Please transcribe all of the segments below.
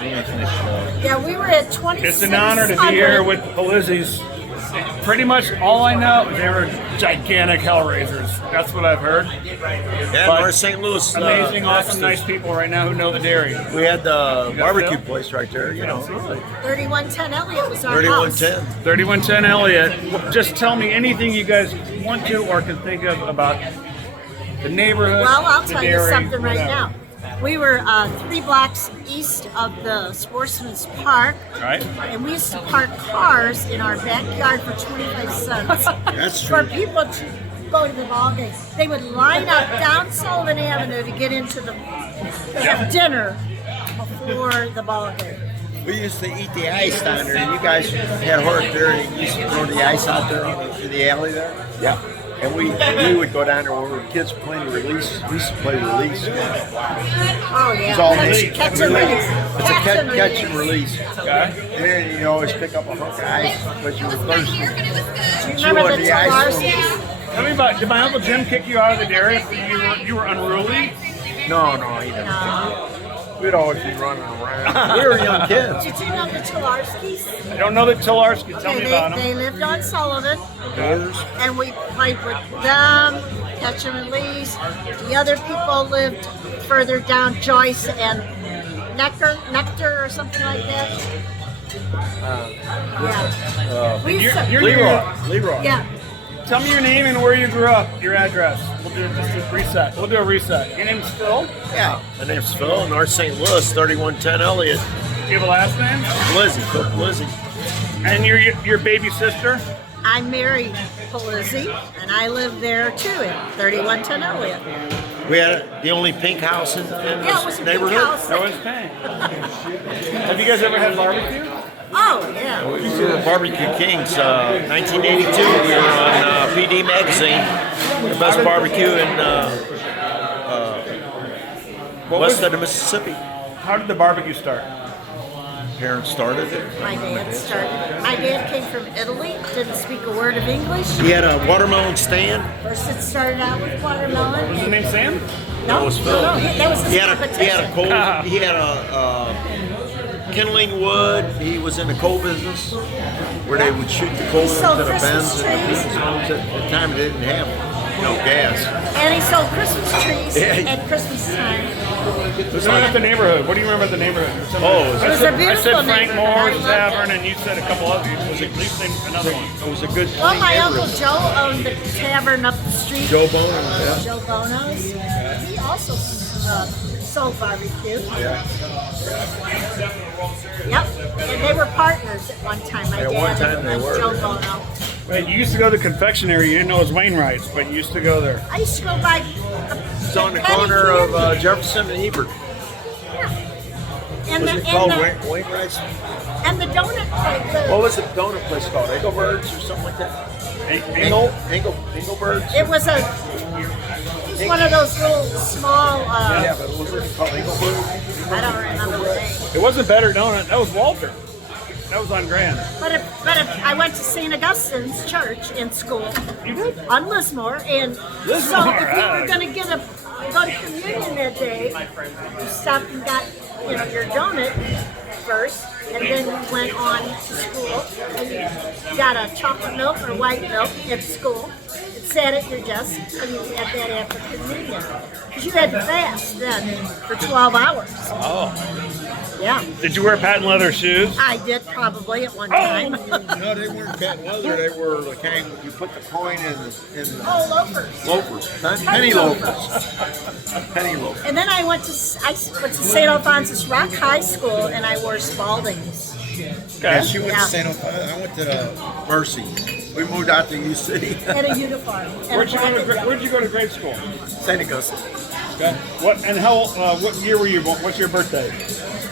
Yeah, we were at 26. It's an honor to be here with the Polizzis. Pretty much all I know, they were gigantic hellraisers. That's what I've heard. Yeah, But North St. Louis. amazing, awesome, nice people right now who know the dairy. We had the barbecue Phil? place right there, you know. 3110 Elliott was our house. 3110. 3110 Elliott. Just tell me anything you guys want to or can think of about the neighborhood. Well, I'll the tell you dairy, something right whatever. now. We were 3 blocks east of the Sportsman's Park, Right? and we used to park cars in our backyard for 25 cents. That's For true. people to go to the ball game. They would line up down Sullivan Avenue to get into the have dinner before the ball game. We used to eat the ice down there. You guys had Horack Dairy. You used to throw the ice out there in the alley there. Yeah. And we would go down there when we were kids playing release. We used to play release. Oh yeah, It's all catch and release. It's a catch and release. Okay. And then you always pick up a hunk of ice because you were thirsty. Do you Chew remember on the the ice. Talarskis? Tell me about, did my Uncle Jim kick you out of the dairy if you were unruly? No, he didn't. We'd always be running around. We were young kids. Did you know the Talarskis? I don't know the Talarski. Tell me about they them. lived on Sullivan, Gators. and we played with them, catch and release. The other people lived further down, Joyce and Nectar or something like that. Yeah. We used to, Leroy. yeah. Tell me your name and where you grew up, your address. We'll do just a reset. We'll do a reset. Your name's Phil? Yeah. My name's Phil, North St. Louis, 3110 Elliott. Do you have a last name? Polizzi, Phil Polizzi. And your baby sister? I'm Mary Polizzi, and I live there too at 3110 Elliott. We had the only pink house in Yeah, it was this a big neighborhood. house. That was Payne. Have you guys ever had barbecue? Oh, yeah. We were Barbecue Kings, 1982. We were on PD Magazine, the best barbecue in west of the Mississippi. How did the barbecue start? Parents started it. My dad started. My dad came from Italy, didn't speak a word of English. He had a watermelon stand. First it started out with watermelon. Was his name Sam? That was Phil. No, that was his He had competition. a coal. He had a kindling wood. He was in the coal business, where they would shoot the coal into sold the Christmas bends and the trees. people's homes. At the time, they didn't have gas. And he sold Christmas trees Yeah. at Christmas time. Tell me about the neighborhood. What do you remember of the neighborhood? Oh, It was a I beautiful said Frank neighborhood. Moore's I loved Tavern, it. and you said a couple others. Was it please name another one? it was a good. Well, clean my Uncle neighborhood. Joe owned the tavern up the street. Joe Bono, yeah. Joe Bono's. He also sold barbecue. Yeah. Yep. And they were partners at one time. My At dad one time they and were. Joe Bono. Wait, you used to go to the confectionery. You didn't know it was Wainwright's, but you used to go there. I used to go by. It's on the corner of Jefferson and Hebert. And Was the, it called and, the, Wainwright's? and the donut place. What was the donut place called? Engelbert's or something like that? Engelbert's? It was one of those little small. Yeah, but was it called Engelbert's? I don't remember the name. It wasn't Better Donut. That was Walter. That was on Grand. But if I went to St. Augustine's Church in school You did? on Lismore, and so Lismore, if you were ah. going to go to communion that day, you stopped and got your donut first, and then you went on to school and you got a chocolate milk or white milk at school. And sat at your desk and you had that after communion. Because you had to fast then for 12 hours. Oh. Yeah, Did you wear patent leather shoes? I did probably at one time. No, they weren't patent leather. They were the kind you put the coin in Oh, loafers. loafers. Penny loafers. Penny loafers. And then I went to St. Alphonsus Rock High School, and I wore Spaldings. Okay. She went Yeah. to St. Alphonsus. I went to Mercy. We moved out to U City. And a uniform. And Where'd you go to grade school? St. Augustine. What and how? What year were you born? What's your birthday?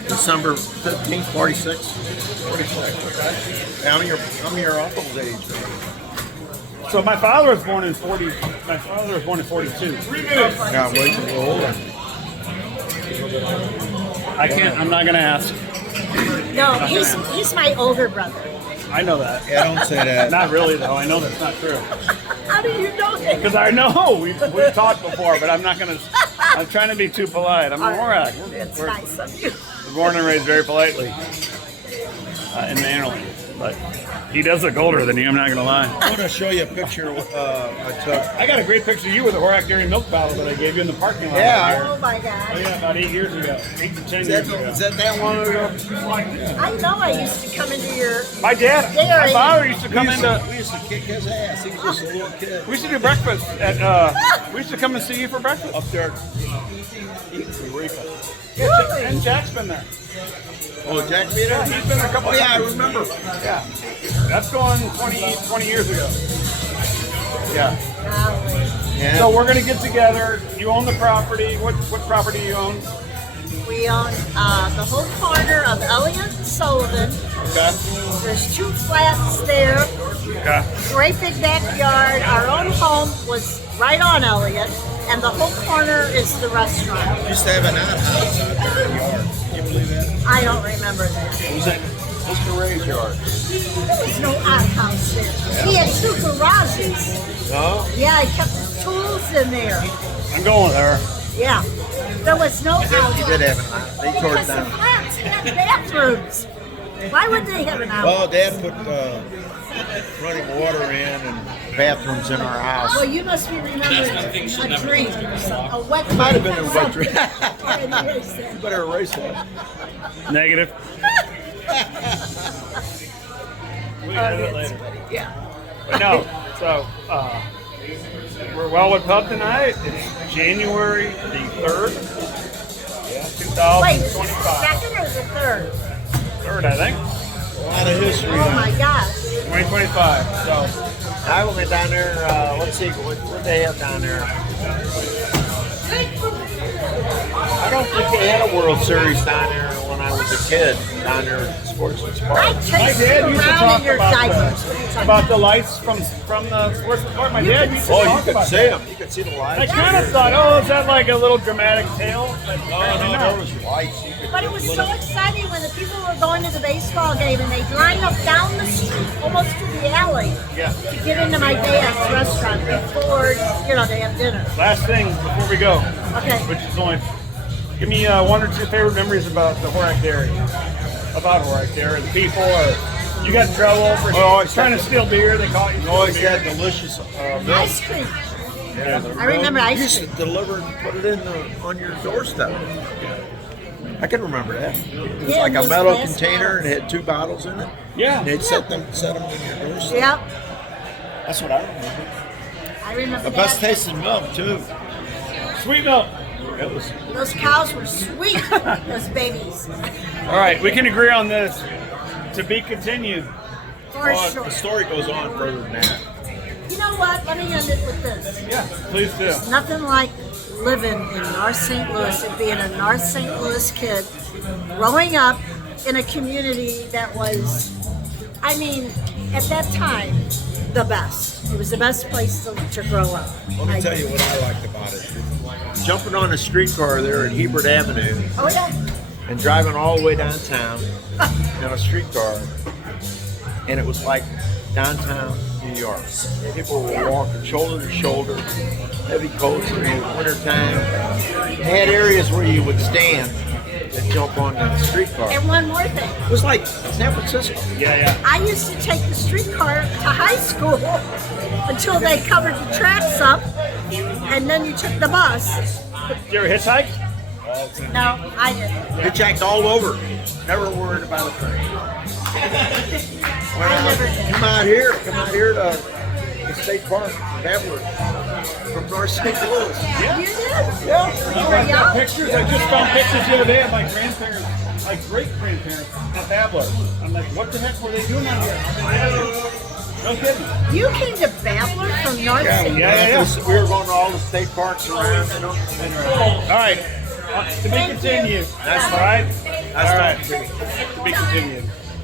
December 15th, 46. 46. Okay. I'm your uncle's age. So my father was born in 40. My father was born in 42. Yeah, way too old. I can't. I'm not gonna ask. No, he's my older brother. I know that. Yeah, don't say that. Not really though. I know that's not true. How do you know that? Because I know we've talked before, but I'm not gonna. I'm trying to be too polite. I'm a Horack. It's nice of you. born and raised very politely in Maryland, but he does look older than you. I'm not gonna lie. I want to show you a picture I took. I got a great picture of you with a Horack Dairy milk bottle that I gave you in the parking lot. Yeah. Oh my Oh, God. yeah, about 8 years ago. 8 to 10 Is years ago. that long ago? I know I used to come into your My dad, my Dairy. father used to come into. We used to kick his ass. He was just a little kid. We used to do breakfast at. We used to come and see you for breakfast. Up there eating Eureka. Really? And Jack's been there. Oh, Jack beat Yeah, it? he's been there a couple Oh, yeah, I times. remember. Yeah, that's going 20 years ago. Yeah. Golly. Yeah. So we're gonna get together. You own the property. What property do you own? We own the whole corner of Elliott and Sullivan. Okay. There's 2 flats there. Okay. Great big backyard. Our own home was right on Elliott, and the whole corner is the restaurant. We used to have an outhouse out there in the yard. Can you believe that? I don't remember that. It was in Mr. Ray's yard. There was no outhouse there. He had 2 garages. No? Yeah, he kept his tools in there. I'm going with her. Yeah. There was no outhouse. He did have an outhouse. They tore it Because the down. flats had bathrooms. Why would they have an outhouse? Well, Dad put running water in and bathrooms in our house. Well, you must be remembering a dream, a wet Might have been a wet dream. dream. You better erase that. Negative. We can edit it later. Yeah. But no. So we're Wellwood Pub tonight. It's January the 3rd. Yeah, Wait, 2025. second or the third? 3rd, I think. A lot of history. Oh my gosh. 2025. So I went down there, let's see, what they have down there? I don't think they had a World Series down there when I was a kid, down there at Sportsman's I Park. my chased you dad used to around talk in your about diapers. about the lights from the sports park. My dad used to Oh, you talk could about see that. them. You could see the I lights. kind of thought, oh, is that like a little dramatic tale? But No, apparently no, not. there was lights. You could But it was so exciting when the people were going to the baseball game and they'd line up down the street, almost to the alley, Yeah. to get into my dad's restaurant before, they have dinner. Last thing before we go, Okay. which is only, give me 1 or 2 favorite memories about the Horack Dairy. About Horack Dairy, the people, or you got in trouble for trying to steal beer. They caught you. You always stealing had beer. delicious milk. Ice cream. Yeah. I remember You ice used cream. to deliver and put it on your doorstep. I can remember that. It was Yeah, like a those metal glass container and it had 2 bottles in it. Yeah. And they'd set them on your doorstep. Yep. That's what I remember. I remember The that. best tasting milk too. Sweet milk. It was. Those cows were sweet, those babies. All right, we can agree on this. To be continued. For Oh, sure. the story goes on further than that. You know what? Let me end it with this. Yeah, please do. Nothing like living in North St. Louis and being a North St. Louis kid, growing up in a community that was, at that time, the best. It was the best place to grow up. Let me tell you what I liked about it. Jumping on a streetcar there at Hebert Avenue Oh, yeah. and driving all the way downtown in a streetcar, and it was like downtown New York. People were walking shoulder to shoulder, heavy coats in the wintertime. They had areas where you would stand and jump on the streetcar. And one more thing. It was like San Francisco. Yeah. I used to take the streetcar to high school until they covered the tracks up, and then you took the bus. Did you ever hitchhike? No, I didn't. Hitchhiked all over. Never worried about a thing. I never did. Come out here to the state park, Babler, from North St. Louis. Yeah. You did? Yeah. You were young? Pictures. I just found pictures the other day of my grandparents, my great grandparents at Babler. I'm like, what the heck were they doing out here? No kidding. You came to Babbler from North St. Yeah. We were going to all the state parks around. All right. To be continued. That's all right. That's All right. right. To be continued.